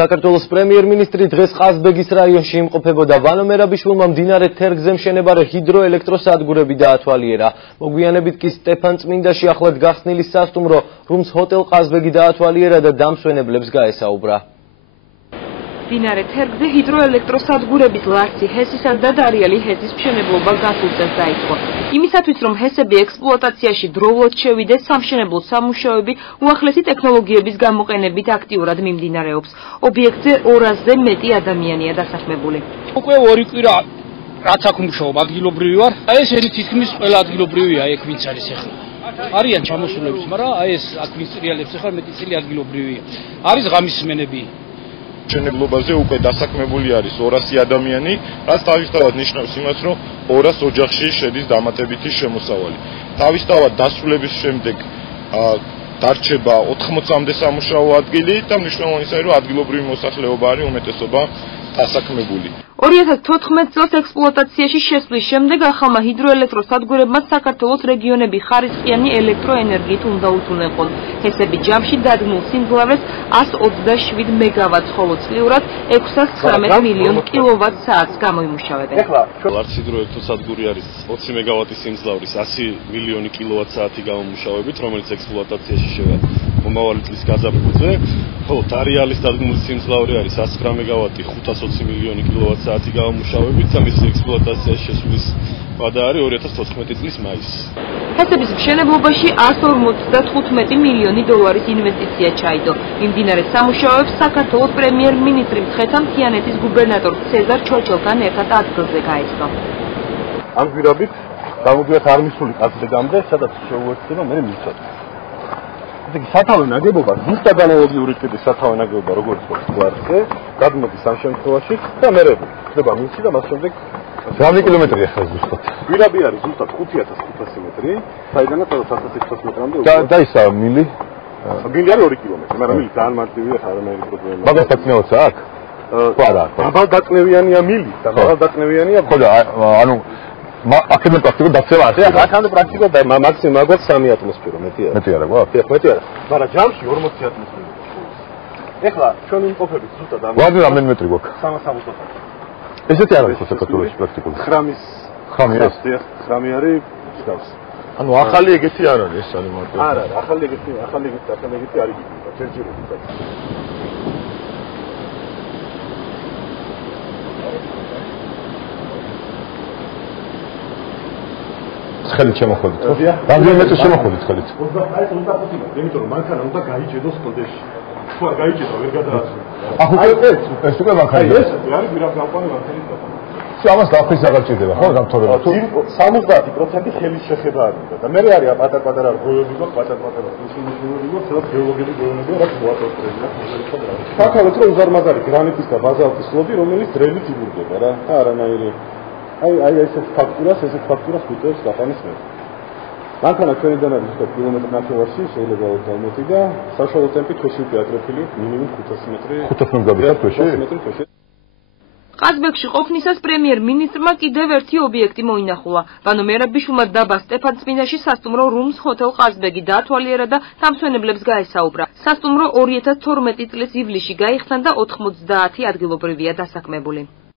საქართველოს პრემიერ-მინისტრი დღეს ყაზბეგის რაიონში იმყოფებოდა. ვანო მერაბიშვილმა მდინარე თერგზე მშენებარე ჰიდროელექტროსადგურები დაათვალიერა. მოგვიანებით კი სტეფან წმინდაში ახლად გახსნილი სასტუმრო რუმს ჰოტელ ყაზბეგი დაათვალიერა და დამსვენებლებს გაესაუბრა. მდინარე თერგზე ჰიდროელექტროსადგურების ლარცი ჰესისა და დარიელი ჰესის მშენებლობა გასულ წელს დაიწყო. იმისათვის, რომ ჰესები ექსპლუატაციაში დროულად შევიდეს, სამშენებლო სამუშაოები უახლესი ტექნოლოგიების გამოყენებით აქტიურად მიმდინარეობს. ობიექტზე 200-ზე მეტი ადამიანია დასაქმებული. უკვე ორი კვირა რაც აქ მუშაობ ადგილობრივი ვარ. ესენი თითქმის ყველა ადგილობრივია ეგ ვინც არის ახლა. არიან ჩამოსულებს, მაგრამ ეს აქ ვინც ტრიალებს ახლა მეტი წილი ადგილობრივია. არის ღამის სმენები. მშენებლობაზე უკვე დასაქმებული არის 200 ადამიანი, რაც თავისთავად ნიშნავს იმას, რომ 200 ოჯახში შედის დამატებითი შემოსავალი. თავისთავად დასრულების შემდეგ დარჩება 80-მდე სამუშაო ადგილი და მნიშვნელოვანია, რომ ადგილობრივი მოსახლეობა არის უმეტესობა დასაქმებული. 2014 წელს ექსპლუატაციაში შესვლის შემდეგ ახალმა ჰიდროელექტროსადგურებმა საქართველოს რეგიონები ხარისხიანი ელექტროენერგიით უნდა უთუნებყონ. ჰესები ჯამში დადგმულ სიმძლავრეს 127 მეგავატს, ხოლო წლიურად 619 მილიონ კილოვატ-საათს გამოიმუშავებენ. ლარც ჰიდროელექტროსადგური არის 20 მეგავატის სიმძლავრის 100 მილიონი კილოვატ-საათი გამომუშავებით, რომელიც ექსპლუატაციაში შევა მომავალი წლის გაზაფხულზე, ხოლო დარიალის დადგმული სიმძლავრი არის 109 მეგავატი 520 მილიონი კილოვატ-საათი გამომუშავებით და მისი ექსპლუატაციაში შესვლის ვადა არის 2014 წლის მაისს. ჰესების მშენებლობაში 155 მილიონი დოლარის ინვესტიცია ჩაიდო. მიმდინარე სამუშაოებს საქართველოს პრემიერ-მინისტრი მცხეთა მთიანეთის გუბერნატორ ცეზარ ჩორჩელთან ერთად ადგილზე გაეცნო. ამ გვირაბით გამოდიოთ არმისული ყაზბეგამდე, სადაც შეუერთდება მე მიცოთ. ისე სათავე ნაგებობა, ზუსტად ანალოგიური ტიპის სათავე ნაგებობა, როგორც გვარზე, გადმოდის ამ შემთხვევაში და მე ხდება მიცი და მას შემდეგ რამდენი კილომეტრია ხარ ზუსტად? გვირაბი არის ზუსტად 5500 მეტრი, საიდანაც 1600 მეტრამდე უკვე. და ისა მილი? მილი არის 2 კილომეტრი, მაგრამ მილი ძალიან მარტივია, არანაირი პრობლემა. მაგას დაწნევოცა აქ? ხო არა. დაბალ დაწნევიანია მილი, დაბალ დაწნევიანია. ხო და ანუ აქედან პრაქტიკულად დაცევა არის. აქედან პრაქტიკულად მაქსიმუმ მაგვაქვს 3 ატმოსფერო, მეტი არა. მეტი არა გვაქვს? ხო, მეტი არა. მაგრამ ჯამში 40 ატმოსფერო. ეხლა ჩვენ იმყოფებით ზუსტად ამ. ვადი რამდენი მეტრი გვაქვს? 360. ესეთი არ არის საქართველოში პრაქტიკულად. ხრამი არის? ხრამი არის მსგავს. ანუ ახალი ეგეთი არ არის ეს არის მარტო. არა, ახალი ეგეთი არის გიგება, ჯერჯერობით. ხელით შემოხვედით ხო? რამდენი მეტრი შემოხვედით ხელით? 25, იმიტომ რომ მანქანა უნდა გაიჭედოს კლდეში. თუ არ გაიჭედო, ვერ გადააცვლა. ეს უკვე მანქანაა. ეს არის გვირაბ გამყარი მანქანის გაფორმება. ამას დაფრის აღარ ჭირდება, ხო, დამთავრება. თუ 70% ხელის შეხება არის და მე არის პატარ-პატარა რგოლები და პატარ-პატარა მიშინები და სადაც გეოლოგიური გეოლოგია რაც მოაწოდრებია. საქართველოს რო უზარმაზარი გრანიტის და ბაზალტის ფლობი, რომელიც დრელით იბურდება რა, და არანაირი აი ესეთ ფაქტურას ვიტევს გაყანის მე. მანქანა ჩვენიდან არის ზუსტად კილომეტრი ნახევარში, შეიძლება 40 და საშუალო ტემპი თვეში უკვე აკრეფილი მინიმუმ 500 მეტრი. 500 მეგაბიტი თვეში. ყაზბეგში ყოფნისას პრემიერ-მინისტრმა კიდევ ერთი ობიექტი მოინახულა. ვანო მერაბიშვილმა დაბა სტეფან წმინდაში სასტუმრო რუმს ჰოტელ ყაზბეგი დაათვალიერა და დამსვენებლებს გაესაუბრა. სასტუმრო 2012 წლის ივლისში გაიხსნა და 90 ადგილობრივია დასაქმებული.